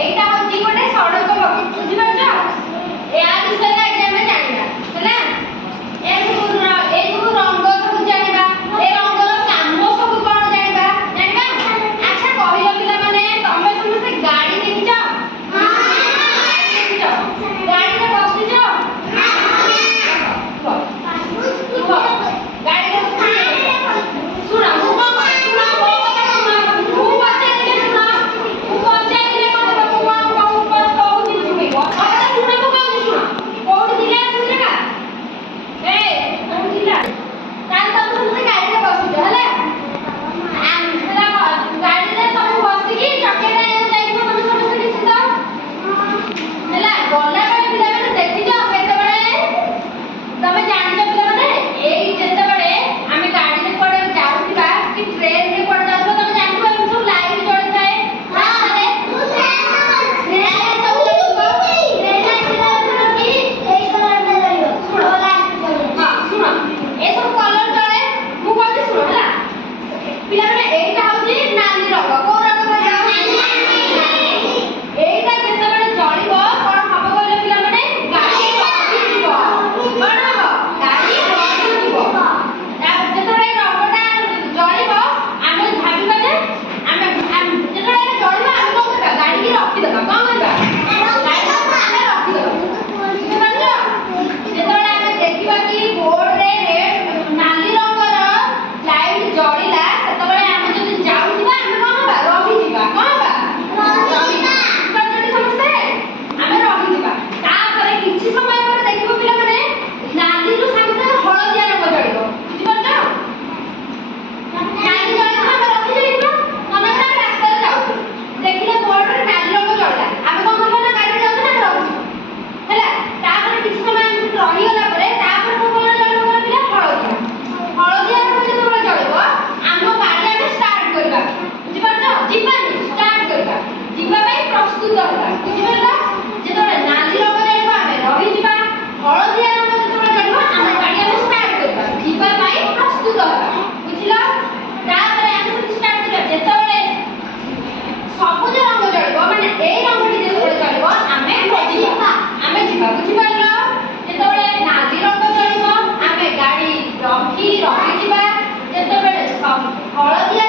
এইটা হচ্ছে গোটে সড়ক পথ বুঝিপারছ এয়া বিষয়ে আজ আমি জানিবা ହେଲା এই ସବୁ রঙ ସବୁ জানিবা এই রঙର কাম ସବୁ কোন জানিবা জানিবা আচ্ছা কহিল পিলা মানে তুমি ସମସ୍ତେ গাড়ি দেখিছ গাড়িতে বসিছ গাড়িতে শুଣ ମୁଁ କଣ ଶୁଣ ମୋ କଥା ଶୁଣ ମୁଁ ପଚାରିଲେ ଶୁଣ ମୁଁ ପଚାରିଲେ କଣ ମୁଁ କହୁଛି ଶୁଣିବ କଥା ଶୁଣ ମୁଁ କହୁଛି ଶୁଣ କୋଉଠି ଥିଲା ସେ ଜାଗା କୋଉଠି ଥିଲା ତାହେଲେ ତମେ ସମସ୍ତେ ଗାଡ଼ିରେ ବସିଛ ହେଲା ଗାଡ଼ିରେ ସବୁ ବସିକି ଚକେଇରେ ଯାଇଥିବ ତମେ ସମସ୍ତେ ନିଶ୍ଚିତ ହେଲା ଗଲାବେଳେ ପିଲାମାନେ ଦେଖିଛ କେତେବେଳେ ତମେ ଜାଣିଛ ପିଲାମାନେ ଏଇ ଯେତେବେଳେ ଆମେ ଗାଡ଼ିରେ କୁଆଡ଼େ ଯାଉଥିବା କି ଟ୍ରେନରେ କୁଆଡ଼େ ଯାଉଥିବା ତମେ ଜାଣିଥିବ ଏମିତି ସବୁ ଲାଇଟ୍ ଜଳିଥାଏ ରାସ୍ତାରେ ଶୁଣ ଏସବୁ କଲର ଜଳେ ମୁଁ କହୁଛି ଶୁଣ ହେଲା ପିଲାମାନେ ଏଇଟା ହଉଛି ନାଲି ରଙ୍ଗ କୋଉ ରଙ୍ଗ ଏଇଟା ଯେତେବେଳେ ଜଳିବ କଣ ହବ କହିଲେ ପିଲାମାନେ ଗାଡ଼ି ରହିଯିବ କଣ ହବ ଗାଡ଼ି ରହିଯିବ ଯେତେବେଳେ ଏ ରଙ୍ଗଟା ଜଳିବ ଆମେ ଭାବିବା ଯେ ଆମେ ଯେତେବେଳେ ଏଇଟା ଜଳିବ ଆମେ କଣ କରିବା ଗାଡ଼ିକି ରଖିଦେବା କଣ କରିବା ଗାଡ଼ିକି ଆମେ ରଖିଦେବା ବୁଝିପାରୁଛ ଯେତେବେଳେ ଆମେ ଦେଖିବା କି ବୋର୍ଡରେ ନାଲି ରଙ୍ଗର ଲାଇଟ୍ ଜଳିଲା ସେତେବେଳେ ଆମେ ଯଦି ଯାଉଥିବା ଆମେ କଣ ହବା ରହିଯିବା କଣ ହବା ରହିଯିବା ବୁଝିପାରୁଛନ୍ତି ସମସ୍ତେ ଆମେ ରହିଯିବା ତାପରେ କିଛି ସମୟ ପରେ ଦେଖିବ ପିଲାମାନେ ନାଲିରୁ ସାଙ୍ଗେ ସାଙ୍ଗେ ହଳଦିଆ ରଙ୍ଗ ଜଳିବ ବୁଝିପାରୁଛ ନାଲି ଜଳିବ ଆମେ ରହିଯାଇଥିବା ମନେକର ଆମେ ରାସ୍ତାରେ ଯାଉଛୁ ଦେଖିଲେ ବୋର୍ଡରେ ନାଲି ରଙ୍ଗ ଜଳିଲା ଆମେ କଣ କରିବା ନା ଗାଡ଼ିରେ ଯାଉଛୁ ନା ରହୁଛୁ ହେଲା ତାପରେ କିଛି ସମୟ ଆମେ ରହିଗଲା ପରେ ତାପରେ କଣ କଲର ଜଳିବ କହିଲେ ପିଲା ହଳଦିଆ ରଙ୍ଗ ଯେତେବେଳେ ଜଳିବ ଆମ ଗାଡ଼ି ଆମେ ଷ୍ଟାର୍ଟ କରିବା ବୁଝିପାରୁଛ ଯିବାନି ଷ୍ଟାର୍ଟ କରିବା ଯିବା ପାଇଁ ପ୍ରସ୍ତୁତ ହେବା ବୁଝିପାରିଲ ଯେତେବେଳେ ନାଲି ରଙ୍ଗ ଜଳିବ ଆମେ ରହିଯିବା ହଳଦିଆ ରଙ୍ଗ ଯେତେବେଳେ ଜଳିବ ଆମ ଗାଡ଼ି ଆମେ ଷ୍ଟାର୍ଟ କରିବା ଯିବା ପାଇଁ ପ୍ରସ୍ତୁତ ହେବା ବୁଝିଲ ତାପରେ ଆମେ ସେଠି ଷ୍ଟାର୍ଟ କରିବା ଯେତେବେଳେ ସବୁଜ ରଙ୍ଗ ଜଳିବ ମାନେ ଏଇ ରଙ୍ଗଟି ଯେତେବେଳେ ଜଳିବ ଆମେ ଯିବା ବୁଝିପାରିଲ ଯେତେବେଳେ ନାଲି ରଙ୍ଗ ଜଳିବ ଆମେ ଗାଡ଼ି ରହିଯିବା ଯେତେବେଳେ ହଳଦିଆ